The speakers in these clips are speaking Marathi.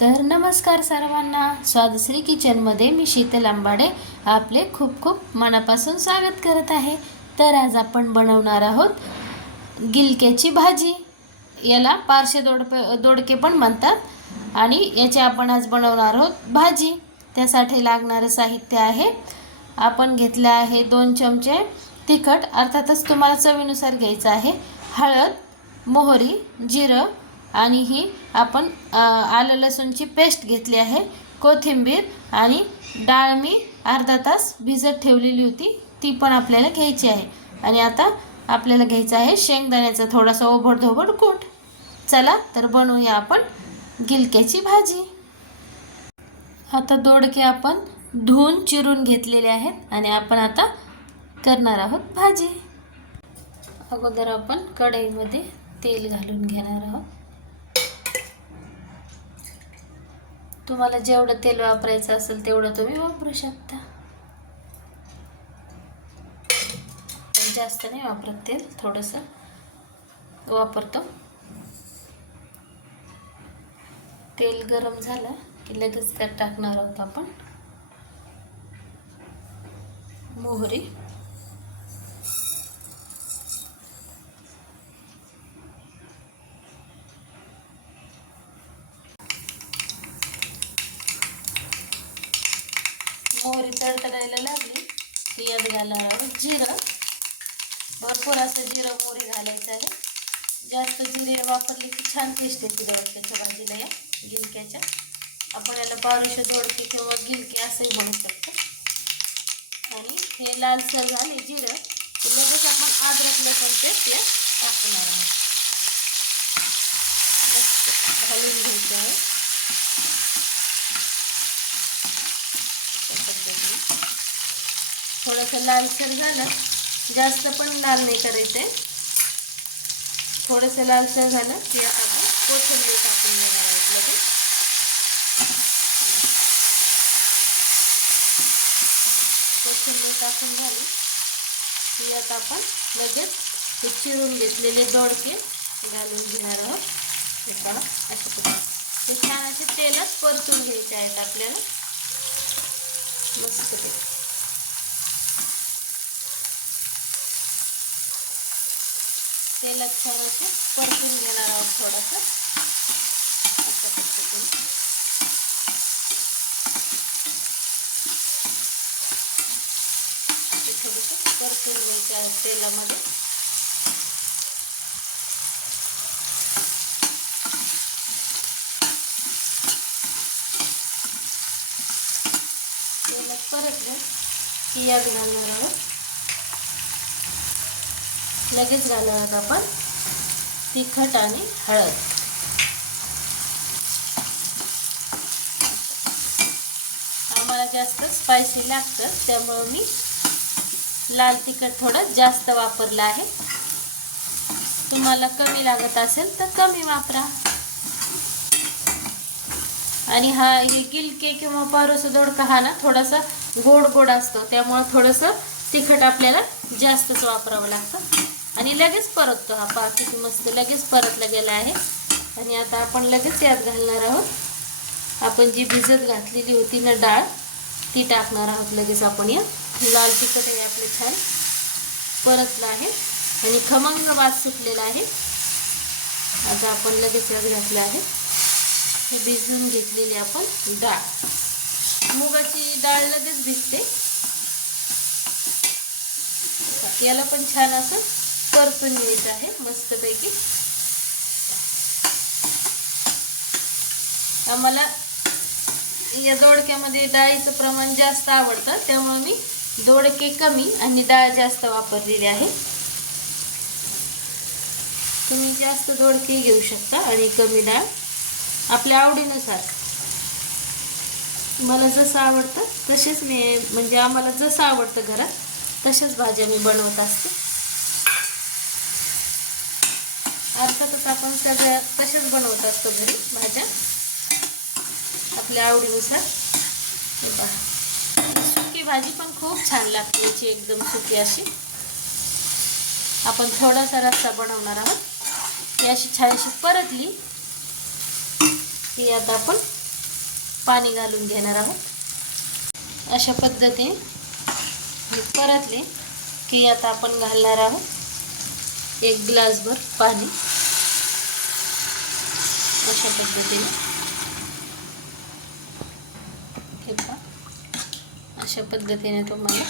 तर नमस्कार सर्वांना, स्वादश्री किचनमध्ये मी शीतल आंबाडे आपले खूप खूप मनापासून स्वागत करत आहे। तर आज आपण बनवणार आहोत गिलक्याची भाजी। याला पारशे दोडके पण म्हणतात आणि याचे आपण आज बनवणार आहोत भाजी। त्यासाठी लागणारे साहित्य आहे, आपण घेतले आहे 2 चमचे तिखट, अर्थातच तुम्हाला चवीनुसार घ्यायचं आहे, हळद, मोहरी, जिरं आणि ही आपण आलं लसूणची पेस्ट घेतली आहे, कोथिंबीर आणि डाळ मी अर्धा तास भिजत ठेवलेली होती, ती पण आपल्याला घ्यायची आहे। आणि आता आपल्याला घ्यायचं आहे शेंगदाण्याचा थोडासा ओबडधोबड कूट। चला तर बनवूया आपण गिलक्याची भाजी। आता दोडके आपण धुवून चिरून घेतलेले आहेत आणि आपण आता करणार आहोत भाजी। अगोदर आपण कढईमध्ये तेल घालून घेणार आहोत। तुम्हाला जेवढं तेल वापरायचं असेल तेवढं तुम्ही वापरू शकता, पण जास्त नाही वापरत, तेल थोडंसं वापरतो। तेल गरम झालं की लगेच त्यात टाकणार आहोत आपण मोहरी, मोहरी तडतडायला लागली की यात घालणार आहोत जिरं। भरपूर असं जिरं मोहरी घालायचं आहे, जास्त जिरे वापरले की छान टेस्ट येते दोडक्याच्या भाजीला या गिलक्याच्या। आपण याला पारुशे दोडके किंवा गिलके असंही बनवू शकतो। आणि हे लालसर झाले जिरं की लगेच आपण अद्रक लसूण पेस्ट यात टाकणार आहोत, घालून घ्यायचं आहे। थोडंसं लालसर झालं, जास्त पण लाल नाही करायचं, थोडंसं लालसर झालं की आपण कोथिंबीर टाकून देणार आहोत लगेच। कोथिंबीर टाकून झाली की यात आपण लगेच हे चिरून घेतलेले दोडके घालून घेणार आहोत। हे पहा अशा प्रकारे ते छान असे तेलात परतून घ्यायचे आहेत आपल्याला मस्तपैकी। तेलात छान असे परतून घेणार आहोत थोडंसं अशा पद्धतीने। ते थोडंसं परतून घ्यायचे आहे तेलामध्ये। तेलात परतले की यात घालणार आहोत, लगेच घालणार आहोत आपण तिखट आणि हळद। आम्हाला जास्त स्पायसी लागतं त्यामुळे मी लाल तिखट थोडं जास्त वापरलं आहे, तुम्हाला कमी लागत असेल तर कमी वापरा। आणि हे गिलके किंवा पारोसा दोडका हा ना थोडासा गोड गोड असतो, त्यामुळे थोडंसं तिखट आपल्याला जास्तच वापरावं लागतं। आणि लगेच परततो, हा पहा किती मस्त लगेच परतला गेला आहे। आणि आता आपण लगेच यात घालणार आहोत आपण जी भिजत घातलेली होती ना डाळ, ती टाकणार आहोत लगेच आपण यात। लाल तिखट हे आपलं छान परतलं आहे आणि खमंग वास सुटलेला आहे। आता आपण लगेच यात घातलं आहे हे भिजवून घेतलेली आपण डाळ। मुगाची डाळ लगेच भिजते, याला पण छान असं परतून घ्यायचं आहे मस्तपैकी। आम्हाला या दोडक्यामध्ये डाळीचं प्रमाण जास्त आवडतं, त्यामुळे मी दोडके कमी आणि डाळ जास्त वापरलेली आहे। तुम्ही जास्त दोडके घेऊ शकता आणि कमी डाळ आपल्या आवडीनुसार। मला जसं आवडतं तसेच मी, म्हणजे आम्हाला जसं आवडतं घरात तशाच भाज्या मी बनवत असते। अर्थातच आपण सगळ्या तशाच बनवत असतो घरी भाज्या आपल्या आवडीनुसार। सुकी भाजी पण खूप छान लागते याची, एकदम सुकी अशी। आपण थोडासा रस्सा बनवणार आहोत, ही अशी छानशी परतली की आता आपण पाणी घालून घेणार आहोत। अशा पद्धतीने हे परतले की आता आपण घालणार आहोत 1 ग्लासभर पाणी। अशा पद्धतीने हे पहा, अशा पद्धतीने तुम्हाला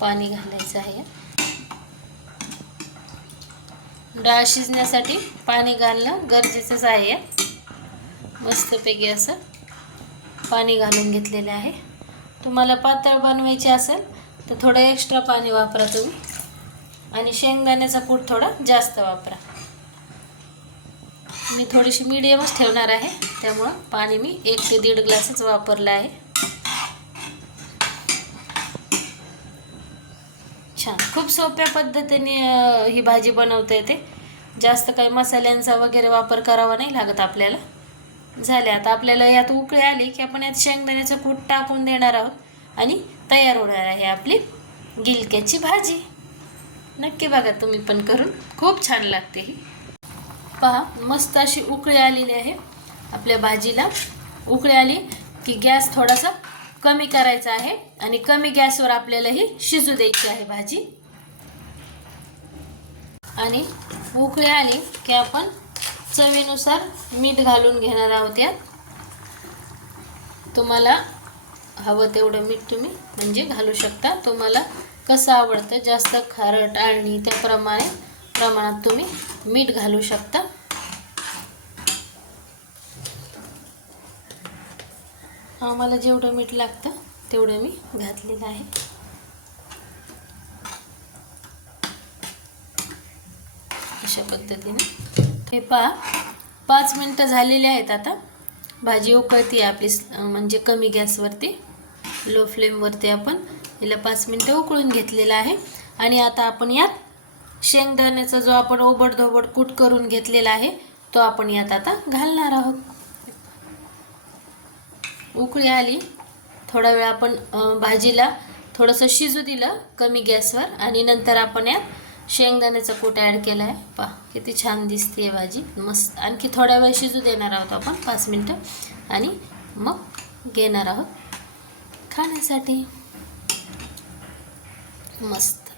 पाणी घालायचं आहे। डाळ शिजण्यासाठी पाणी घालणं गरजेचंच आहे। मस्तपैकी असं पाणी घालून घेतलेलं आहे। तुम्हाला पातळ बनवायचे असेल तर थोडं एक्स्ट्रा पाणी वापरा तुम्ही, आणि शेंगदाण्याचा कूट थोडा जास्त वापरा। मी थोडीशी मीडियमच ठेवणार आहे, त्यामुळं पाणी मी 1 ते 1.5 ग्लासच वापरलं आहे। छान, खूप सोप्या पद्धतीने ही भाजी बनवता येते। जास्त काही मसाल्यांचा वगैरे वापर करावा नाही लागत आपल्याला। झाले, आता आपल्याला यात उकळी आली की आपण यात शेंगदाण्याचं कूट टाकून देणार आहोत आणि तयार होणार आहे आपली गिलक्याची भाजी। नक्की बघा तुम्ही पण करून, खूप छान लागते ही। पहा, मस्त अशी उकळी आलेली आहे आपल्या भाजीला। उकळी आली की गॅस थोडासा कमी करायचा आहे आणि कमी गॅसवर आपल्याला ही शिजू द्यायची आहे भाजी। आणि उकळी आली की आपण चवीनुसार मीठ घालून घेणार आहोत यात। तुम्हाला हवं तेवढं मीठ तुम्ही म्हणजे घालू शकता। तुम्हाला कसं आवडतं, जास्त खारट आळणी त्या प्रमाणात तुम्ही मीठ घालू शकता। आम्हाला जेवढं मीठ लागतं तेवढं मी घातलेलं आहे। अशा पद्धतीने हे पहा, 5 मिनिटं झालेली आहेत। आता भाजी उकळती आहे आपली, म्हणजे कमी गॅसवरती, लो फ्लेमवरती आपण हिला 5 मिनिटं उकळून घेतलेलं आहे। आणि आता आपण यात शेंगदाण्याचा जो आपण ओबडधोबड कूट करून घेतलेला आहे तो आपण यात आता घालणार आहोत। उकळी आली, थोडा वेळ आपण भाजीला थोडंसं शिजू दिलं कमी गॅसवर, आणि नंतर आपण यात शेंगदाण्याचा कूट ॲड केला आहे। पहा किती छान दिसते भाजी, मस्त। आणखी थोडा वेळ शिजू देणार आहोत आपण 5 मिनिटं, आणि मग घेणार आहोत खाण्यासाठी। मस्त।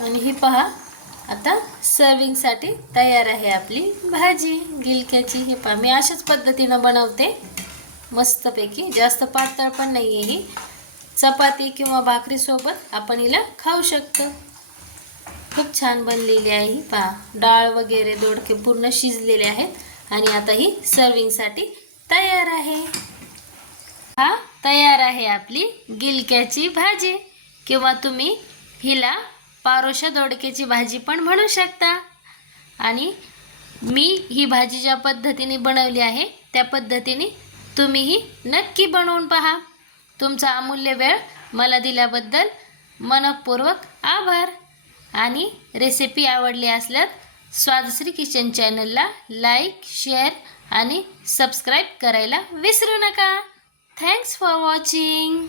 आणि ही पहा, आता सर्विंगसाठी तयार आहे आपली भाजी गिलक्याची। हे पहा, मी अशाच पद्धतीनं बनवते मस्तपैकी, जास्त पातळ पण नाही आहे ही। चपाती किंवा भाकरीसोबत आपण हिला खाऊ शकतो। खूप छान बनलेली आहे ही। पहा, डाळ वगैरे दोडके पूर्ण शिजलेले आहेत आणि आता ही सर्विंगसाठी तयार आहे। हा तयार आहे आपली गिलक्याची भाजी, किंवा तुम्ही हिला पारोशा दोडक्याची भाजी पण म्हणू शकता। आणि मी ही भाजी ज्या पद्धतीने बनवली आहे त्या पद्धतीने तुम्हीही नक्की बनवून पहा। तुमचा अमूल्य वेळ मला दिल्याबद्दल मनपूर्वक आभार। आणि रेसिपी आवडली असल्यास स्वादश्री किचन चॅनलला लाईक, शेअर आणि सबस्क्राईब करायला विसरू नका। Thanks for watching.